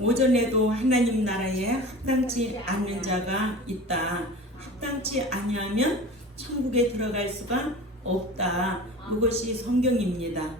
오전에도 하나님 나라에 합당치 않는 자가 있다. 합당치 아니하면 천국에 들어갈 수가 없다. 이것이 성경입니다.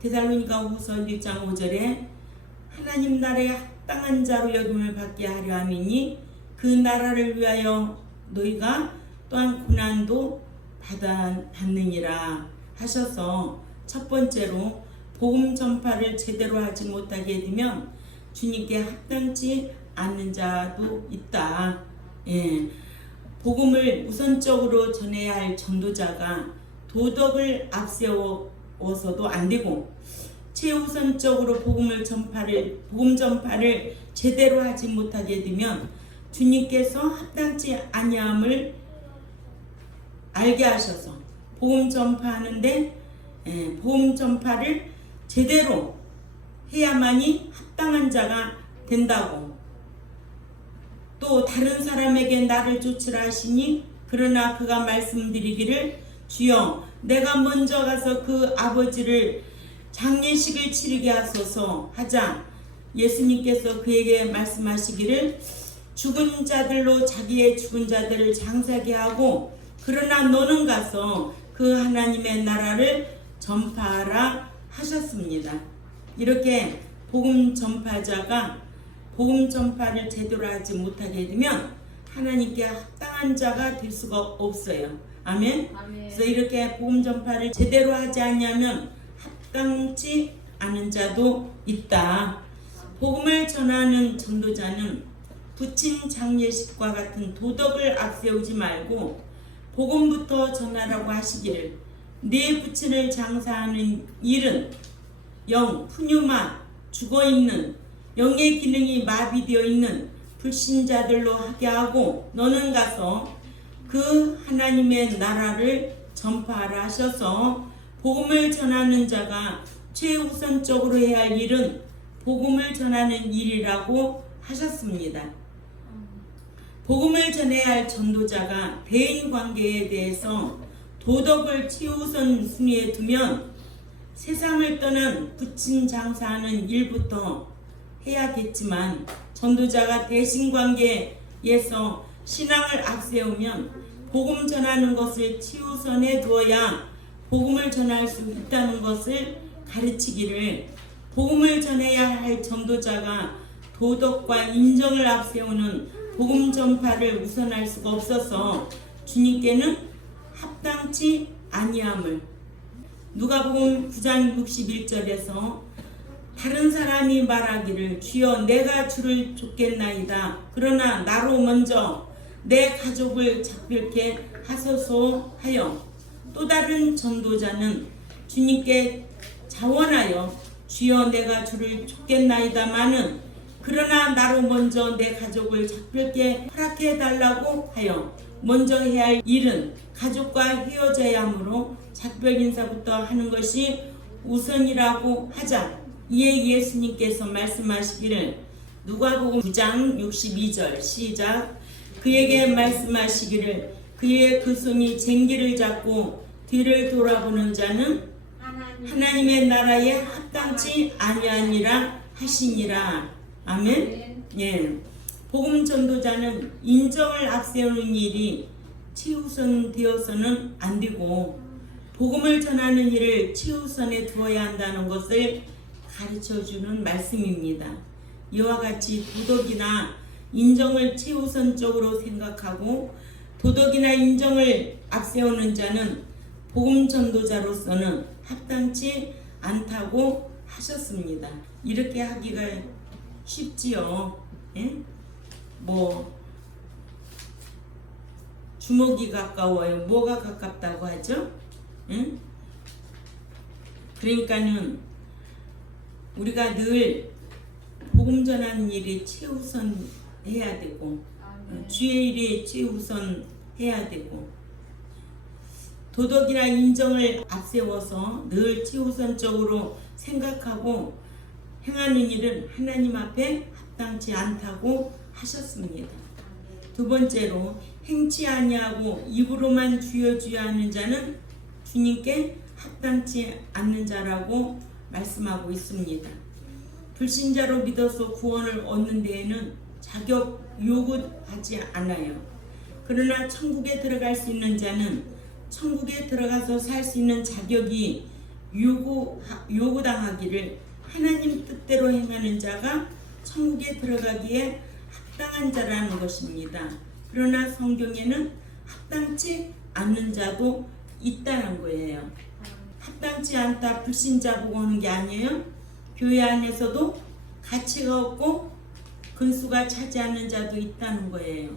데살로니가 후서 1장 5절에 하나님 나라에 합당한 자로 여김을 받게 하려 함이니 그 나라를 위하여 너희가 또한 고난도 받느니라 하셔서, 첫 번째로 복음 전파를 제대로 하지 못하게 되면 주님께 합당치 않는 자도 있다. 복음을 우선적으로 전해야 할 전도자가 도덕을 앞세워서도 안 되고, 최우선적으로 복음 전파를 제대로 하지 못하게 되면 주님께서 합당치 아니함을 알게 하셔서 복음 전파하는데 복음 전파를 제대로 해야만이 합당한 자가 된다고. 또 다른 사람에게 나를 쫓으라 하시니 그러나 그가 말씀드리기를 주여 내가 먼저 가서 그 아버지를 장례식을 치르게 하소서 하자, 예수님께서 그에게 말씀하시기를 죽은 자들로 자기의 죽은 자들을 장사게 하고 그러나 너는 가서 그 하나님의 나라를 전파하라 하셨습니다. 이렇게 복음 전파자가 복음 전파를 제대로 하지 못하게 되면 하나님께 합당한 자가 될 수가 없어요. 아멘. 그래서 이렇게 복음 전파를 제대로 하지 않냐면 합당치 않은 자도 있다. 복음을 전하는 전도자는 부친 장례식과 같은 도덕을 앞세우지 말고 복음부터 전하라고 하시기를, 내 부친을 장사하는 일은 영 푸뉴마 죽어있는 영의 기능이 마비되어 있는 불신자들로 하게 하고 너는 가서 그 하나님의 나라를 전파하라 하셔서, 복음을 전하는 자가 최우선적으로 해야 할 일은 복음을 전하는 일이라고 하셨습니다. 복음을 전해야 할 전도자가 대인관계에 대해서 도덕을 최우선 순위에 두면 세상을 떠난 부친 장사하는 일부터 해야겠지만, 전도자가 대신관계에서 신앙을 앞세우면 복음 전하는 것을 최우선에 두어야 복음을 전할 수 있다는 것을 가르치기를, 복음을 전해야 할 전도자가 도덕과 인정을 앞세우는 복음 전파를 우선할 수가 없어서 주님께는 합당치 아니함을, 누가복음 9장 61절에서 다른 사람이 말하기를 주여 내가 주를 쫓겠나이다. 그러나 나로 먼저 내 가족을 작별케 하소서 하여, 또 다른 전도자는 주님께 자원하여 주여 내가 주를 쫓겠나이다마는 그러나 나로 먼저 내 가족을 작별케 허락해 달라고 하여 먼저 해야 할 일은 가족과 헤어져야 하므로 작별 인사부터 하는 것이 우선이라고 하자, 이에 예수님께서 말씀하시기를, 누가복음 9장 62절 시작. 그에게 말씀하시기를 그의 그 손이 쟁기를 잡고 뒤를 돌아보는 자는 하나님의 나라에 합당치 아니하니라 하시니라. 아멘. 복음 전도자는 인정을 앞세우는 일이 최우선 되어서는 안 되고 복음을 전하는 일을 최우선에 두어야 한다는 것을 가르쳐주는 말씀입니다. 이와 같이 도덕이나 인정을 최우선적으로 생각하고 도덕이나 인정을 앞세우는 자는 복음 전도자로서는 합당치 않다고 하셨습니다. 이렇게 하기가 쉽지요. 주먹이 가까워요. 뭐가 가깝다고 하죠? 그러니까는 우리가 늘 복음 전하는 일이 최우선 해야 되고 주의 일이 최우선 해야 되고 도덕이나 인정을 앞세워서 늘 최우선적으로 생각하고 행하는 일은 하나님 앞에 합당치 않다고 하셨습니다. 두 번째로 행치 아니하고 입으로만 주여 주여 하는 자는 주님께 합당치 않는 자라고 말씀하고 있습니다. 불신자로 믿어서 구원을 얻는 데에는 자격 요구하지 않아요. 그러나 천국에 들어갈 수 있는 자는 천국에 들어가서 살 수 있는 자격이 요구당하기를 하나님 뜻대로 행하는 자가 천국에 들어가기에 합당한 자라는 것입니다. 그러나 성경에는 합당치 않는 자도 있다는 거예요. 합당치 않다 불신자 보고 하는 게 아니에요. 교회 안에서도 가치가 없고 근수가 차지 않는 자도 있다는 거예요.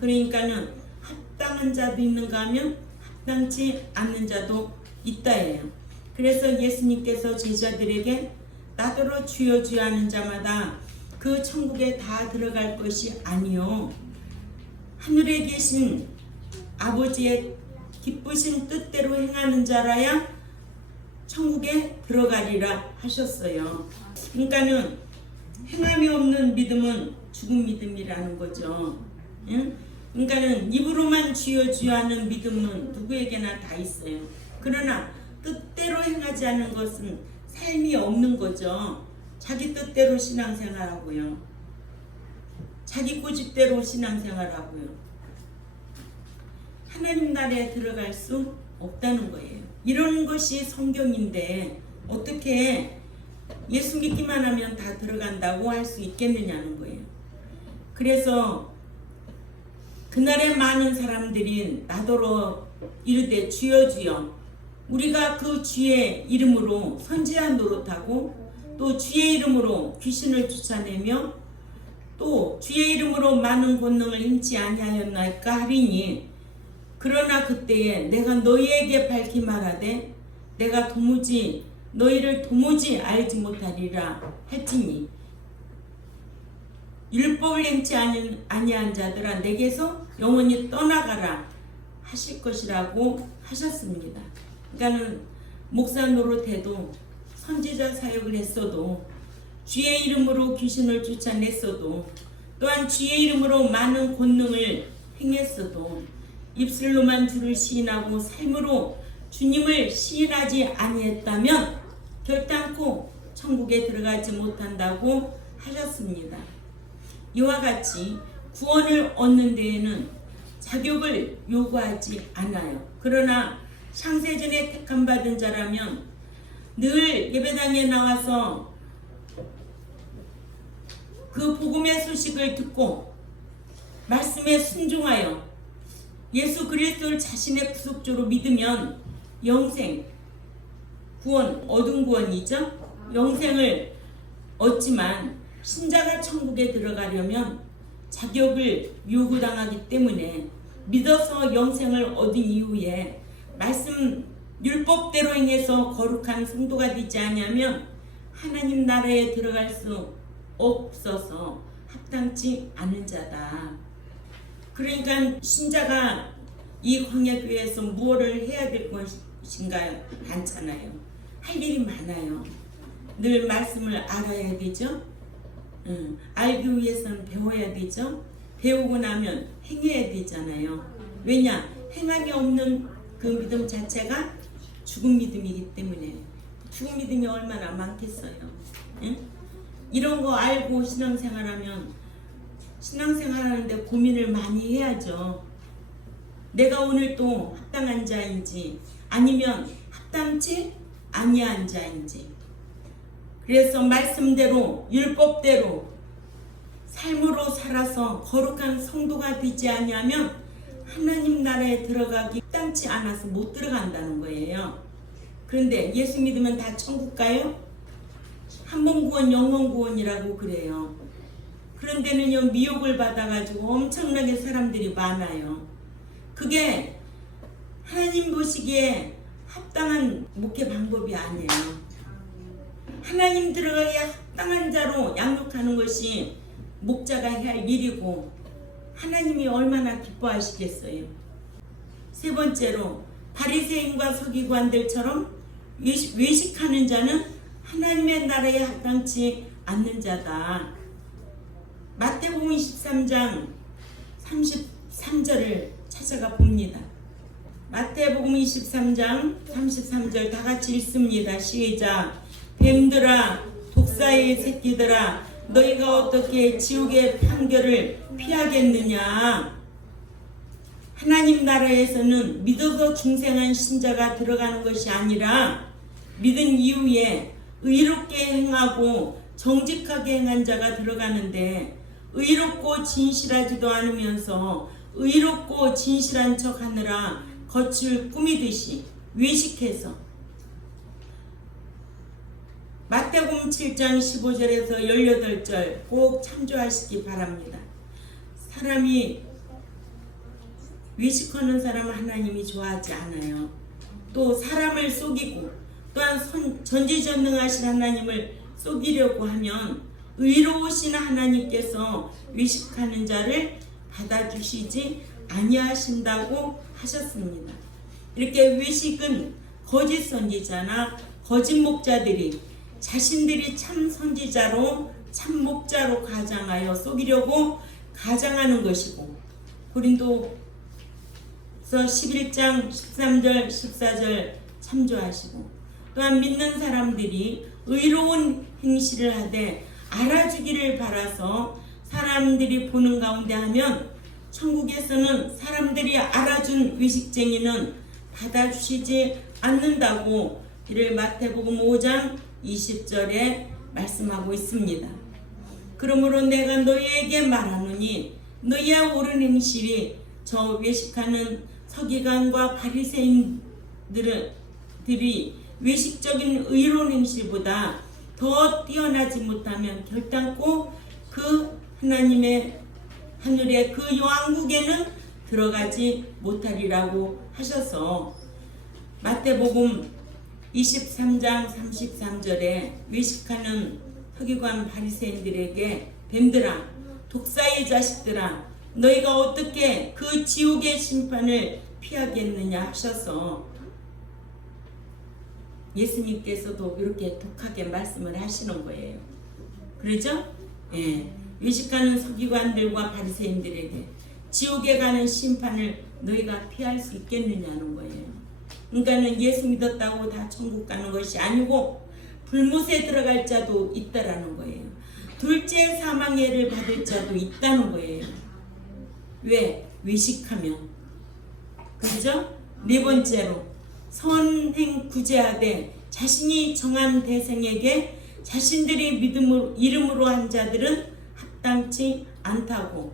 그러니까는 합당한 자도 있는가 하면 합당치 않는 자도 있다예요. 그래서 예수님께서 제자들에게 나더러 주여 주여 하는 자마다 그 천국에 다 들어갈 것이 아니요 하늘에 계신 아버지의 기쁘신 뜻대로 행하는 자라야 천국에 들어가리라 하셨어요. 그러니까는 행함이 없는 믿음은 죽은 믿음이라는 거죠. 응? 그러니까는 입으로만 주여 주여 하는 믿음은 누구에게나 다 있어요. 그러나 뜻대로 행하지 않는 것은 삶이 없는 거죠. 자기 뜻대로 신앙생활하고요. 자기 고집대로 신앙생활하고요. 하나님 나라에 들어갈 수 없다는 거예요. 이런 것이 성경인데 어떻게 예수 믿기만 하면 다 들어간다고 할 수 있겠느냐는 거예요. 그래서 그날에 많은 사람들이 나더러 이르되 주여 주여 우리가 그 주의 이름으로 선지자 노릇하고 또 주의 이름으로 귀신을 쫓아내며 또 주의 이름으로 많은 권능을 행치 아니하였나이까 하리니 그러나 그때에 내가 너희에게 밝히 말하되 내가 너희를 도무지 알지 못하리라 할지니 율법을 행치 아니한 자들아 내게서 영원히 떠나가라 하실 것이라고 하셨습니다. 그러니까는 목사 노릇해도 선지자 사역을 했어도 주의 이름으로 귀신을 쫓아냈어도 또한 주의 이름으로 많은 권능을 행했어도 입술로만 주를 시인하고 삶으로 주님을 시인하지 아니했다면 결단코 천국에 들어가지 못한다고 하셨습니다. 이와 같이 구원을 얻는 데에는 자격을 요구하지 않아요. 그러나 창세전에 택함받은 자라면 늘 예배당에 나와서 그 복음의 소식을 듣고 말씀에 순종하여 예수 그리스도를 자신의 구속주로 믿으면 영생, 구원, 얻은 구원이죠. 영생을 얻지만 신자가 천국에 들어가려면 자격을 요구당하기 때문에 믿어서 영생을 얻은 이후에 말씀 율법대로 행해서 거룩한 성도가 되지 아니하면 하나님 나라에 들어갈 수 없어서 합당치 않은 자다. 그러니까 신자가 이 광야교회에서 무엇을 해야 될 것인가 않잖아요. 할 일이 많아요. 늘 말씀을 알아야 되죠. 알기 위해서는 배워야 되죠. 배우고 나면 행해야 되잖아요. 왜냐? 행함이 없는 그 믿음 자체가 죽은 믿음이기 때문에 죽은 믿음이 얼마나 많겠어요. 응? 이런 거 알고 신앙생활하면 신앙생활하는데 고민을 많이 해야죠. 내가 오늘 또 합당한 자인지 아니면 합당치 아니한 자인지. 그래서 말씀대로 율법대로 삶으로 살아서 거룩한 성도가 되지 아니하면 하나님 나라에 들어가기 합당치 않아서 못 들어간다는 거예요. 그런데 예수 믿으면 다 천국 가요? 한 번 구원 영원 구원이라고 그래요. 그런데는요 미혹을 받아가지고 엄청나게 사람들이 많아요. 그게 하나님 보시기에 합당한 목회 방법이 아니에요. 하나님 들어가기에 합당한 자로 양육하는 것이 목자가 해야 할 일이고 하나님이 얼마나 기뻐하시겠어요. 세 번째로 바리새인과 서기관들처럼 외식하는 자는 하나님의 나라에 합당치 않는 자다. 마태복음 23장 33절을 찾아가 봅니다. 마태복음 23장 33절 다 같이 읽습니다. 시작. 뱀들아 독사의 새끼들아, 너희가 어떻게 지옥의 판결을 피하겠느냐. 하나님 나라에서는 믿어서 중생한 신자가 들어가는 것이 아니라 믿은 이후에 의롭게 행하고 정직하게 행한 자가 들어가는데, 의롭고 진실하지도 않으면서 의롭고 진실한 척 하느라 겉을 꾸미듯이 외식해서. 마태복음 7장 15절에서 18절 꼭 참조하시기 바랍니다. 사람이 외식하는 사람은 하나님이 좋아하지 않아요. 또 사람을 속이고 또한 전지전능하신 하나님을 속이려고 하면 의로우신 하나님께서 외식하는 자를 받아주시지 아니하신다고 하셨습니다. 이렇게 외식은 거짓 선지자나 거짓 목자들이 자신들이 참 선지자로 참 목자로 가장하여 속이려고 가장하는 것이고, 고린도서 11장 13절 14절 참조하시고, 또한 믿는 사람들이 의로운 행실을 하되 알아주기를 바라서 사람들이 보는 가운데 하면 천국에서는 사람들이 알아준 외식쟁이는 받아주시지 않는다고 이를 마태복음 5장 20절에 말씀하고 있습니다. 그러므로 내가 너희에게 말하노니 너희의 옳은 행실이 저 외식하는 서기관과 바리새인들이 외식적인 의로운 행실보다 더 뛰어나지 못하면 결단코 그 하나님의 하늘의 그 왕국에는 들어가지 못하리라고 하셔서 마태복음 23장 33절에 외식하는 서기관 바리새인들에게 뱀들아, 독사의 자식들아, 너희가 어떻게 그 지옥의 심판을 피하겠느냐 하셔서 예수님께서도 이렇게 독하게 말씀을 하시는 거예요. 그렇죠? 예. 외식하는 서기관들과 바리새인들에게 지옥에 가는 심판을 너희가 피할 수 있겠느냐는 거예요. 그러니까는 예수 믿었다고 다 천국 가는 것이 아니고 불못에 들어갈 자도 있다라는 거예요. 둘째 사망해를 받을 자도 있다는 거예요. 왜? 외식하면. 그렇죠? 네 번째로 선행 구제하되 자신이 정한 대생에게 자신들이 이름으로 한 자들은 합당치 않다고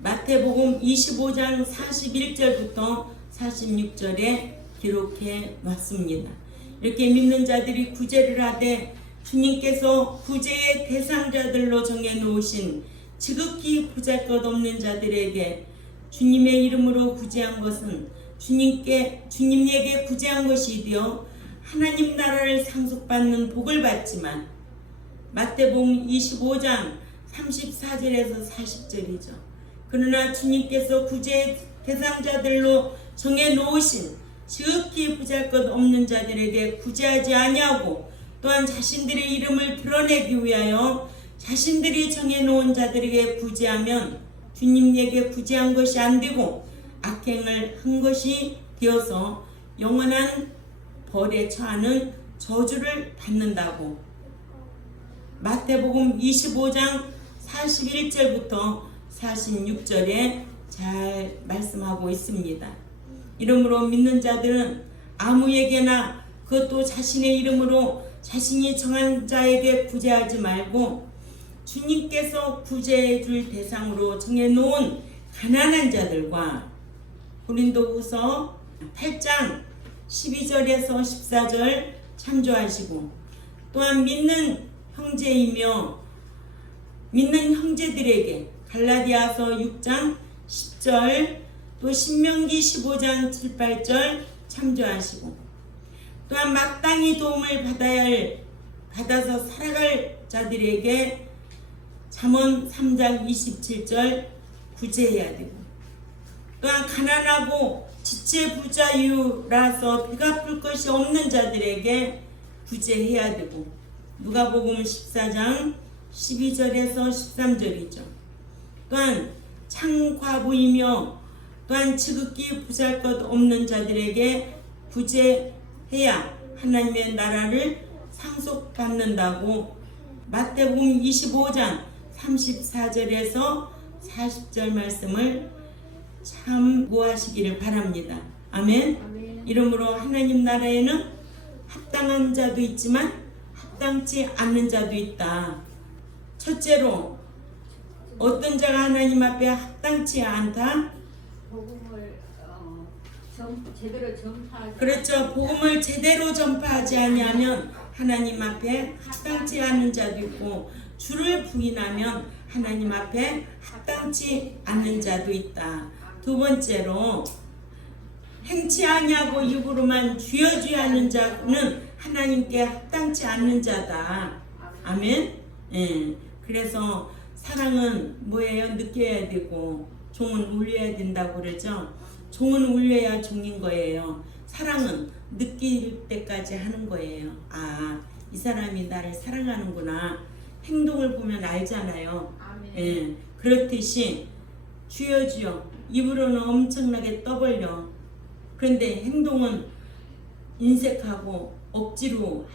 마태복음 25장 41절부터 46절에 기록해 놨습니다. 이렇게 믿는 자들이 구제를 하되 주님께서 구제의 대상자들로 정해놓으신 지극히 보잘것없는 자들에게 주님의 이름으로 구제한 것은 주님에게 구제한 것이 되어 하나님 나라를 상속받는 복을 받지만, 마태복음 25장 34절에서 40절이죠. 그러나 주님께서 구제의 대상자들로 정해놓으신 지극히 보잘것없는 자들에게 구제하지 아니하고, 또한 자신들의 이름을 드러내기 위하여 자신들이 정해놓은 자들에게 구제하면 주님에게 구제한 것이 안 되고 악행을 한 것이 되어서 영원한 벌에 처하는 저주를 받는다고 마태복음 25장 41절부터 46절에 잘 말씀하고 있습니다. 이러므로 믿는 자들은 아무에게나, 그것도 자신의 이름으로 자신이 정한 자에게 구제하지 말고 주님께서 구제해 줄 대상으로 정해놓은 가난한 자들과, 고린도후서 8장 12절에서 14절 참조하시고, 또한 믿는 형제이며 믿는 형제들에게 갈라디아서 6장 10절, 또 신명기 15장 7, 8절 참조하시고, 또한 마땅히 도움을 받아서 살아갈 자들에게 잠언 3장 27절 구제해야 되고, 또한 가난하고 지체부자유라서 배가 풀 것이 없는 자들에게 구제해야 되고, 누가복음 14장 12절에서 13절이죠. 또한 창과부이며 또한 지극히 보잘것없는 자들에게 구제해야 하나님의 나라를 상속받는다고 마태복음 25장 34절에서 40절 말씀을 참고하시기를 바랍니다. 아멘. 아멘. 이러므로 하나님 나라에는 합당한 자도 있지만 합당치 않는 자도 있다. 첫째로 어떤 자가 하나님 앞에 합당치 않다? 복음을 제대로 전파하지. 그렇죠. 복음을 제대로 전파하지 아니하면 하나님 앞에 합당치 않은 자도 있고, 주를 부인하면 하나님 앞에 합당치 않는 자도 있다. 두 번째로 행치 아니하고 입으로만 주여 주여 하는 자는 하나님께 합당치 않는 자다. 아멘. 예. 그래서 사랑은 뭐예요? 느껴야 되고 종은 울려야 된다고 그러죠. 종은 울려야 종인 거예요. 사랑은 느낄 때까지 하는 거예요. 아, 이 사람이 나를 사랑하는구나. 행동을 보면 알잖아요. 아멘. 예. 그렇듯이 주여 주여 입으로는 엄청나게 떠벌려. 그런데 행동은 인색하고 억지로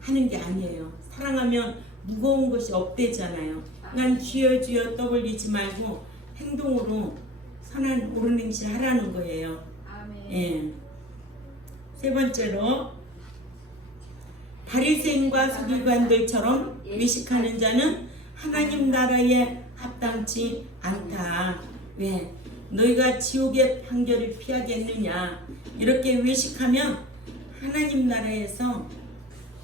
하는 게 아니에요. 사랑하면 무거운 것이 없대잖아요. 난 주여 주여 떠벌리지 말고 행동으로 선한 옳은 행실 하라는 거예요. 아멘. 예. 세 번째로 바리새인과 서기관들처럼 외식하는 자는 하나님 나라에 합당치 않다. 왜? 너희가 지옥의 판결을 피하겠느냐? 이렇게 외식하면 하나님 나라에서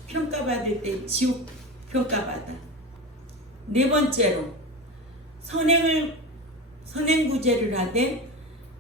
평가받을 때 지옥 평가받아. 네 번째로 선행구제를 하되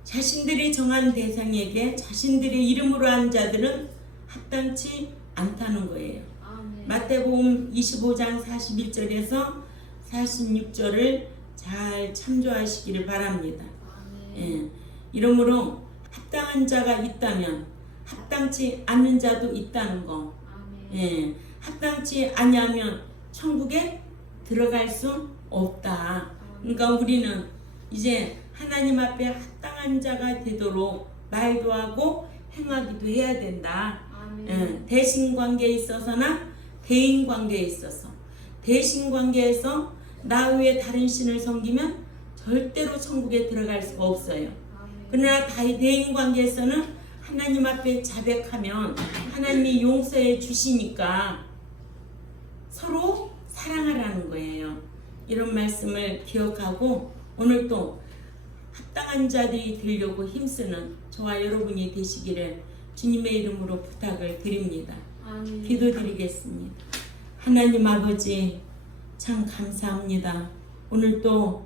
자신들이 정한 대상에게 자신들의 이름으로 한 자들은 합당치 않다는 거예요. 아멘. 마태복음 25장 41절에서 46절을 잘 참조하시기를 바랍니다. 아멘. 예. 이러므로 합당한 자가 있다면 합당치 않는 자도 있다는 거. 아멘. 예. 합당치 아니하면 천국에 들어갈 수 없다. 그러니까 우리는 이제 하나님 앞에 합당한 자가 되도록 말도 하고 행하기도 해야 된다. 아멘. 예. 대신관계에 있어서나 대인관계에 있어서, 대신관계에서 나 외에 다른 신을 섬기면 절대로 천국에 들어갈 수가 없어요. 아멘. 그러나 대인관계에서는 하나님 앞에 자백하면 하나님이 용서해 주시니까 서로 사랑하라는 거예요. 이런 말씀을 기억하고 오늘 또 합당한 자들이 되려고 힘쓰는 저와 여러분이 되시기를 주님의 이름으로 부탁을 드립니다. 아멘. 기도드리겠습니다. 하나님 아버지, 참 감사합니다. 오늘 또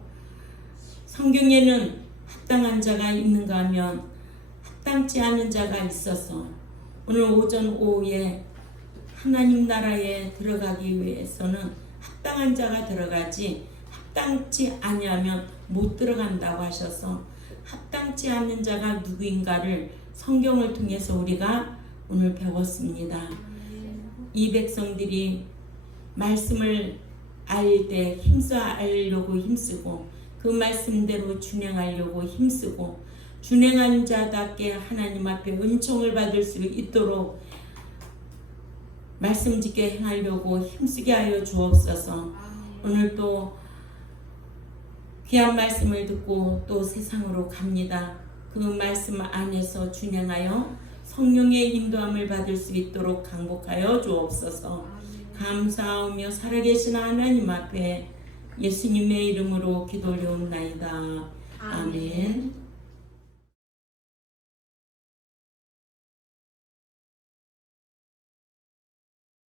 성경에는 합당한 자가 있는가 하면 합당치 않은 자가 있어서 오늘 오전 오후에 하나님 나라에 들어가기 위해서는 합당한 자가 들어가지 합당치 아니하면 못 들어간다고 하셔서 합당치 않는 자가 누구인가를 성경을 통해서 우리가 오늘 배웠습니다. 이 백성들이 말씀을 알 때 힘써 알려고 힘쓰고 그 말씀대로 준행하려고 힘쓰고 준행한 자답게 하나님 앞에 은총을 받을 수 있도록 말씀짓게 행하려고 힘쓰게 하여 주옵소서. 오늘 또 귀한 말씀을 듣고 또 세상으로 갑니다. 그 말씀 안에서 준행하여 성령의 인도함을 받을 수 있도록 강복하여 주옵소서. 감사하며 살아계신 하나님 앞에 예수님의 이름으로 기도 올려옵나이다. 아멘.